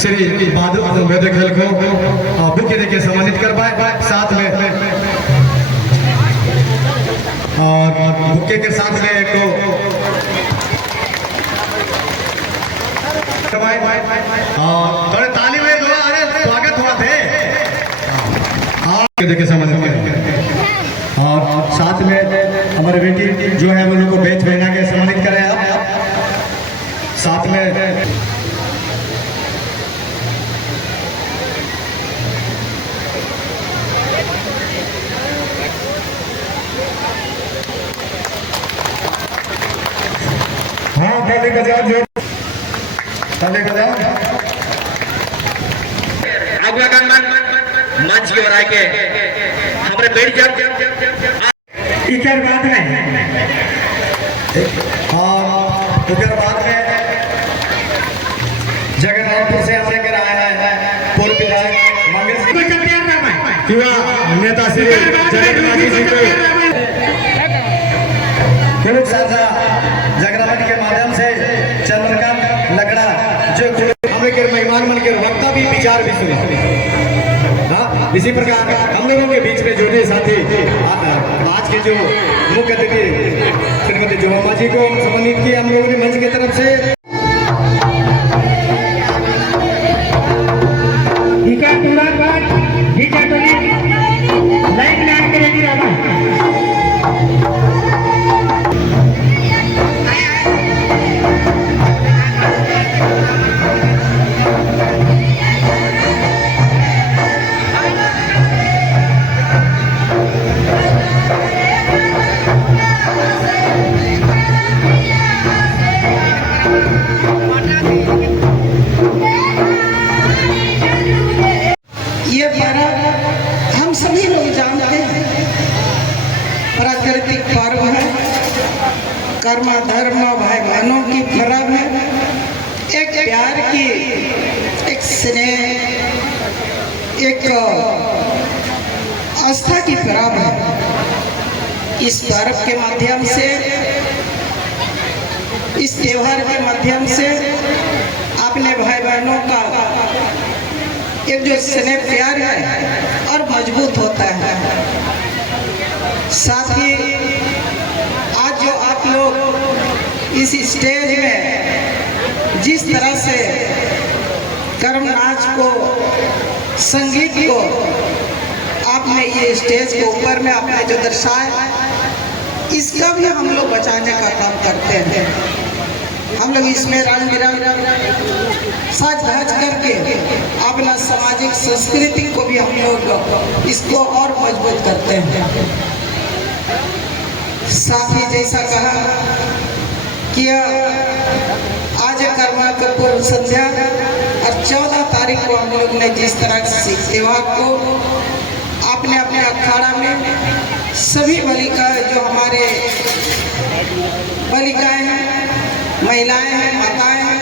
श्री बहादुर वेदखेल को बुके देके सम्मानित कर पाए, साथ में और बुके के साथ में एक थोड़े ताली में थोड़ा अरे स्वागत हुआ थे देखे सम्मानित करें। और साथ में हमारे बेटी जो है वो लोग को बेच पहना के सम्मानित करें आप। साथ में हाँ ताली बजाओ, जो ताली बजाओ। अगला मंच की ओर आके हमारे बैठ जाओ इधर बात में और उधर बात में जगन्नाथपुर से हम लेकर आए हैं पूर्व विधायक मंगल सिंह नेता श्री जगन्नाथ जी को कुलुक साझा जगरामठ के माध्यम से चंद्रकांत लकड़ा जो हमें के मेहमान बनकर वक्ता भी विचार भी सुने। हाँ, इसी प्रकार हम लोगों के बीच में जुड़े साथी आज के जो मुख्य अतिथि श्रीमती जोमा जी को सम्मानित किया हम लोगों ने मंच की तरफ से। प्राकृतिक पर्व है, कर्म धर्म भाई बहनों की पर्व है, एक प्यार की, एक स्नेह, एक आस्था की पर्व है। इस पर्व के माध्यम से, इस त्योहार के माध्यम से अपने भाई बहनों का एक जो स्नेह प्यार है और मजबूत होता है। साथ ही आज जो आप लोग इस स्टेज में जिस तरह से कर्म नाच को, संगीत को आपने ये स्टेज के ऊपर में आपने जो दर्शाया, इसका भी हम लोग बचाने का काम करते हैं। हम लोग इसमें रंग बिरंग साज धज करके अपना सामाजिक संस्कृति को भी हम लोग इसको और मजबूत करते हैं। साथ ही जैसा कहा कि आज कर्मा का पूर्व संध्या और 14 तारीख को हम लोग ने जिस तरह से त्योहार को अपने अपने अखाड़ा में सभी बालिकाएं जो हमारे बालिकाएं हैं, महिलाएं हैं, माताएं हैं,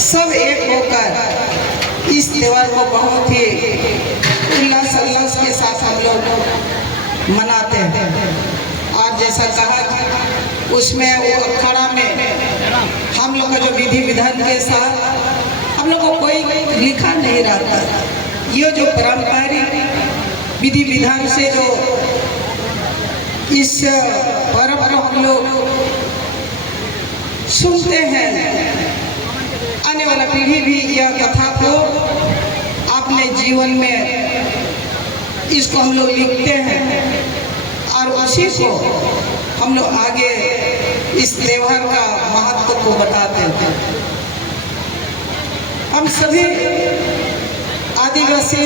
सब एक होकर इस त्योहार को बहुत ही उल्लास के साथ हम लोग मनाते हैं। और जैसा कहा उसमें वो अखाड़ा में हम लोग का जो विधि विधान के साथ हम लोग को कोई लिखा नहीं रहता। ये जो पारंपरिक विधि विधान से जो इस पर्व को हम लोग सुनते हैं, आने वाला पीढ़ी भी यह कथा को अपने जीवन में इसको हम लोग लिखते हैं और उसी को हम लोग आगे इस त्योहार का महत्व को बताते हैं। हम सभी आदिवासी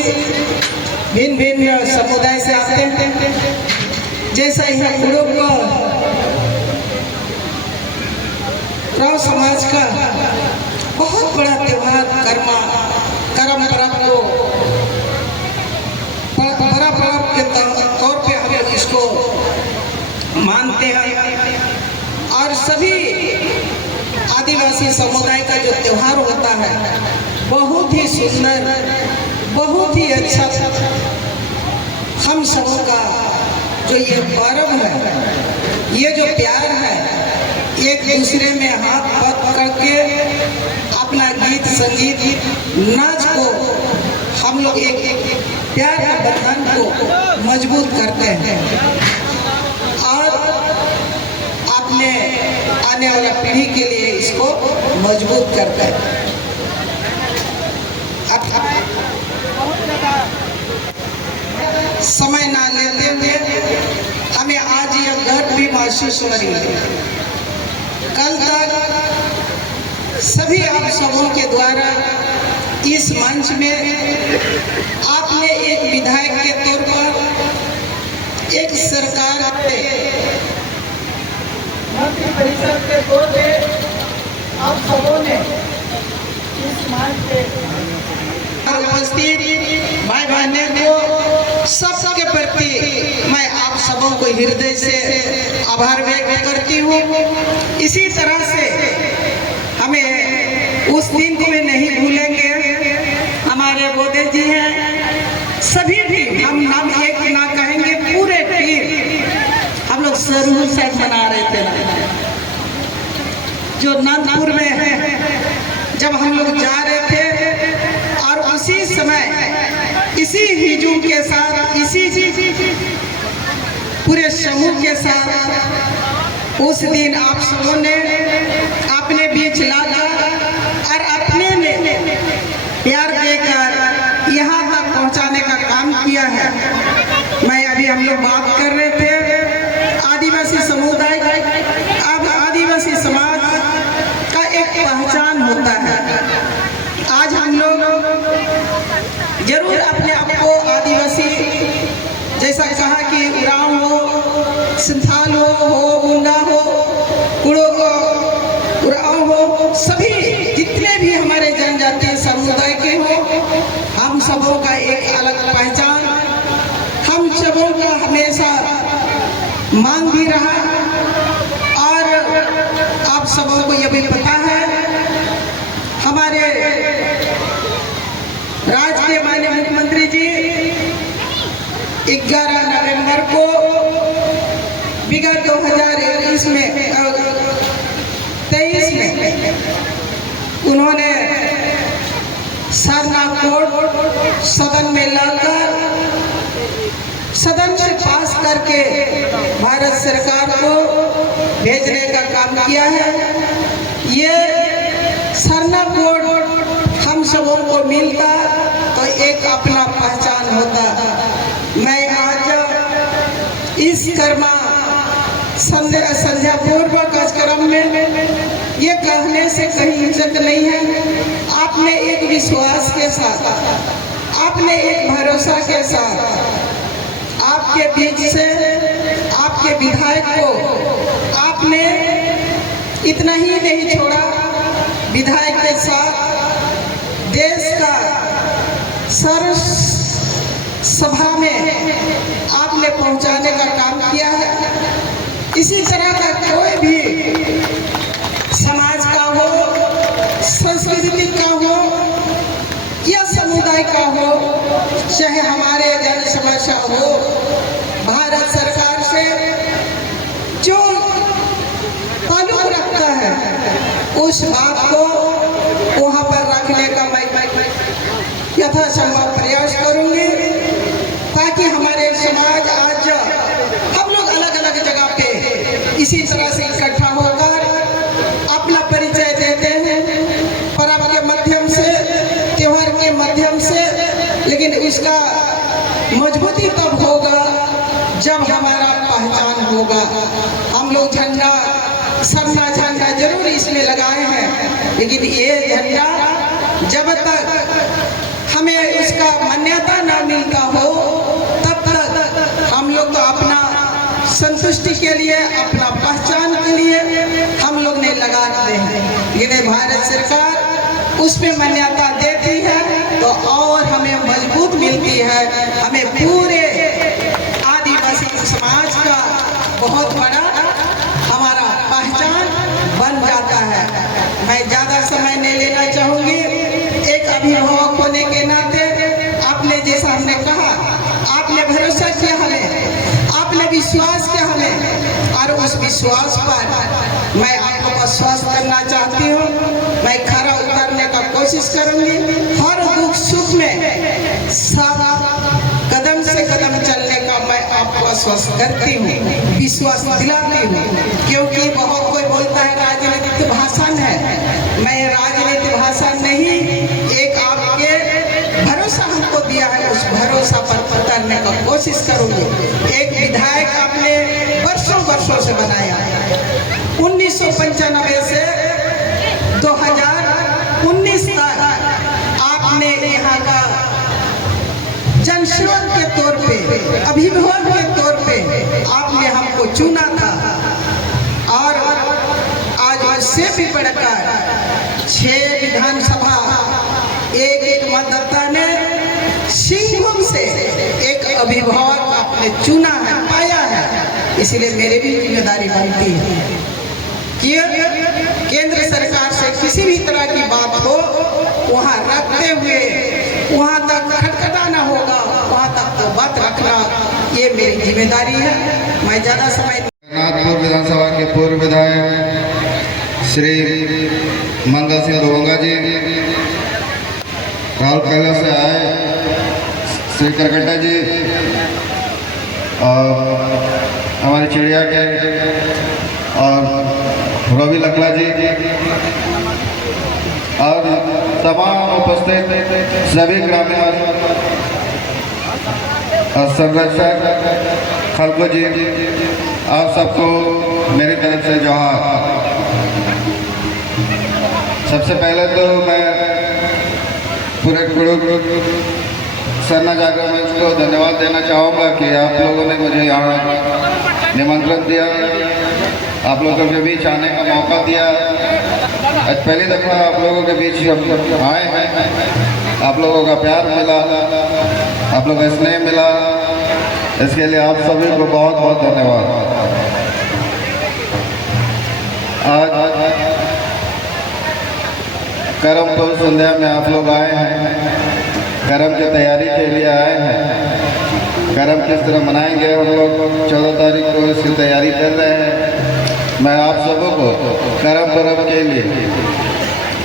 भिन्न भिन्न समुदाय से आते हैं। जैसा यहाँ लोग राव समाज का बहुत बड़ा त्योहार कर्म पर्व को बड़ा पर्व के तौर पे हम लोग इसको मानते हैं। और सभी आदिवासी समुदाय का जो त्योहार होता है बहुत ही सुंदर, बहुत ही अच्छा। हम सबों का जो ये पर्व है, ये जो प्यार है, एक दूसरे में हाथ पकड़ के अपना गीत संगीत नाच को हम लोग एक प्यार का बंधन को मजबूत करते हैं और अपने आने वाला पीढ़ी के लिए इसको मजबूत करते हैं। समय ना लेते हुए हमें आज यह गर्व भी महसूस हो रही है। कल तक सभी आप सबों के द्वारा इस मंच में आपने एक विधायक के तौर पर एक सरकार के मंत्री परिषद के तौर पे आप सबों ने इस मंच पे उपस्थित भाई बहनों को सबके प्रति मैं आप सबों को हृदय से आभार व्यक्त करती हूँ। इसी तरह से हमें उस दिन को भी नहीं भूलेंगे। हमारे बोधे जी हैं, सभी भी हम नाम एक ना कहेंगे, पूरे टीम हम लोग सरहू से मना रहे थे ना, जो नागपुर में है, जब हम लोग जा रहे थे और उसी समय इसी हिजूम के साथ इसी पूरे समूह के साथ उस दिन आप सबों ने अपने बीच लाया और अपने में प्यार देकर यहाँ तक पहुँचाने का काम किया है। मैं अभी हम लोग बात कर रहे थे आदिवासी समुदाय, अब आदिवासी समाज का एक पहचान होता है। आज हम लोग जरूर अपने आप को आदिवासी जैसा कहा कि उरांव हो, सिंथाल हो, मुंडा हो, कुड़ो उरांव हो, सभी जितने भी हमारे जनजातीय समुदाय के हो, हम सबों का एक अलग पहचान, हम सबों का हमेशा मांग भी रहा। और आप सबों को यह भी पता है, हमारे राज्य के माननीय मुख्यमंत्री जी 11 नवंबर को विगत 2023 में उन्होंने सरना कोड सदन में लाकर सदन से पास करके भारत सरकार को भेजने का काम किया है। ये सरना कोड हम सबों को मिलता तो एक अपना पहचान होता। मैं आज इस कर्मा संध्या पूर्वक कार्यक्रम में ये कहने से कहीं हिचक नहीं है। आपने एक विश्वास के साथ, आपने एक भरोसा के साथ, आपके बीच से आपके विधायक को आपने इतना ही नहीं छोड़ा, विधायक के साथ देश का सर्व सभा में आपने पहुंचाने का काम किया है। इसी तरह का कोई भी समाज का हो, संस्कृति का हो या समुदाय का हो, चाहे हमारे जन समस्या हो, भारत सरकार से जो ताल्लुक रखता है उस बात को वहाँ पर रखने का मैं यथासंभव प्रयास करूंगी, ताकि हमारे समाज आज हम लोग अलग अलग जगह पे इसी तरह से इकट्ठा होकर अपना परिचय देते हैं, पर्व के माध्यम से, त्योहार के माध्यम से, लेकिन इसका मजबूती तब होगा जब हमारा पहचान होगा। हम लोग झंडा, सबना झंडा जरूर इसमें लगाए हैं, लेकिन ये झंडा जब तक हमें उसका मान्यता ना मिलता हो तब तक हम लोग तो अपना संतुष्टि के लिए, अपना पहचान के लिए हम लोग ने लगा दिए हैं। ये भारत सरकार उसमें मान्यता देती है तो और हमें मजबूत मिलती है, हमें पूरे आदिवासी समाज का बहुत बड़ा हमारा पहचान बन जाता है। मैं ज़्यादा समय नहीं लेना चाहूँगी, एक अभिभावक होने के नाते आपने जैसा हमने कहा, आपने भरोसा किया हमें, आपने विश्वास किया हमें, और उस विश्वास पर मैं आपको आश्वस्त करना चाहती हूँ। मैं खरा उतरने कोशिश करूंगी। हर दुख सुख में साथ कदम से कदम चलने का मैं आपको आश्वस्त करती हूँ, विश्वास दिलाती हूँ। क्योंकि बहुत कोई बोलता है राजनीतिक भाषण है, मैं राजनीतिक भाषण नहीं, एक आपके भरोसा हमको दिया है, उस भरोसा पर उतरने का कोशिश करूंगी। एक विधायक आपने वर्षों से बनाया, 1995 से 2019 तक आपने यहाँ का जनसेवक के तौर पे, अभिभावक के तौर पे आपने हमको चुना था। और आज उससे भी बढ़कर 6 विधानसभा एक मतदाता ने सिंहभूम से एक अभिभावक आपने चुना है, पाया है। इसलिए मेरी भी जिम्मेदारी बनती है कि केंद्र सरकार से किसी भी तरह की बात हो वहाँ रखते हुए वहाँ तक खटखटाना होगा, वहाँ तक तो बात रखना ये मेरी जिम्मेदारी है। मैं ज़्यादा समय नागपुर विधानसभा के पूर्व विधायक श्री मंगल सिंह रोहंगा जी, राउरकेला से आए श्री करकट्टा जी, और हमारे चिड़िया के और रवि लकड़ा जी, और तमाम उपस्थित सभी ग्रामीण और संरक्षक खलको जी, आप सबको मेरी तरफ से जोहार। सबसे पहले तो मैं पूरे सरना जागरण मंच को धन्यवाद देना चाहूँगा कि आप लोगों ने मुझे यहाँ निमंत्रण दिया, आप लोगों के बीच आने का मौका दिया। आज पहली दफ़ा आप लोगों के बीच हम आए हैं, आप लोगों का प्यार मिला, आप लोगों का स्नेह मिला, इसके लिए आप सभी को बहुत बहुत धन्यवाद। आज करम तो संध्या में आप लोग आए हैं, करम की तैयारी के लिए आए हैं। करम किस तरह मनाएंगे हम लोग 14 तारीख को इसकी तैयारी कर रहे हैं। मैं आप सबों को करम पर्व के लिए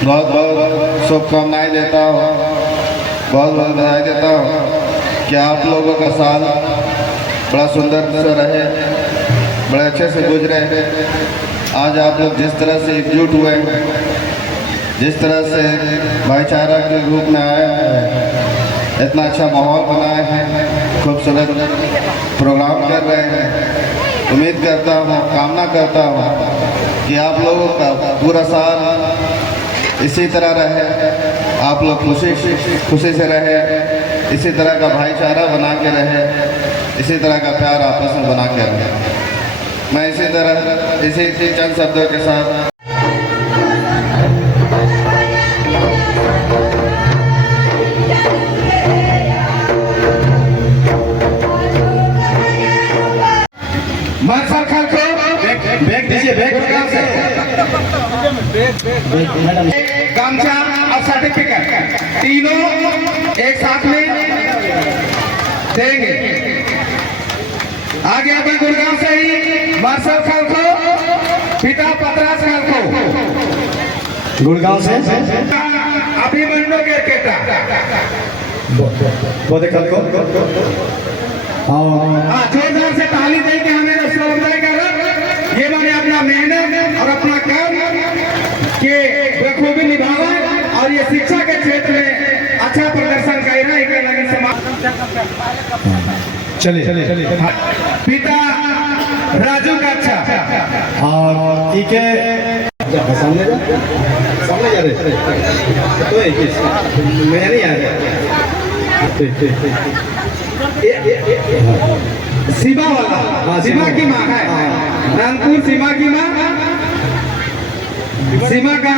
बहुत बहुत शुभकामनाएं देता हूँ, बहुत बहुत बधाई देता हूँ कि आप लोगों का साल बड़ा सुंदर से रहे, बड़े अच्छे से गुजरे। आज आप लोग जिस तरह से एकजुट हुए, जिस तरह से भाईचारा के रूप में आए हैं, इतना अच्छा माहौल बनाए हैं, खूबसूरत प्रोग्राम कर रहे हैं। उम्मीद करता हूँ, कामना करता हूँ कि आप लोगों का पूरा साल इसी तरह रहे, आप लोग खुशी से रहे, इसी तरह का भाईचारा बना के रहे, इसी तरह का प्यार आपस में बना के रहे। मैं इसी तरह इसी चंद शब्दों के साथ बैग दीजिए, बैग प्रोग्राम से गमछा और सर्टिफिकेट तीनों एक साथ में देंगे। आगे अभी गुड़गांव से ही मार्शल खलखो, पिता पतरास खलखो, गुड़गांव से अभिमन्यु के केटा वो देखो जोरदार से ताली दे के हमें रसोई कर ये मैंने अपना मेहनत और अपना काम के बखूबी निभावा और ये शिक्षा के क्षेत्र में अच्छा प्रदर्शन कर रहा है। चलिए पिता राजू का अच्छा और ठीक है, सामने जा रहे तो मैं नहीं आ रहा। सीमा वाला, सीमा की माँ है, रामपुर सीमा की माँ, सीमा का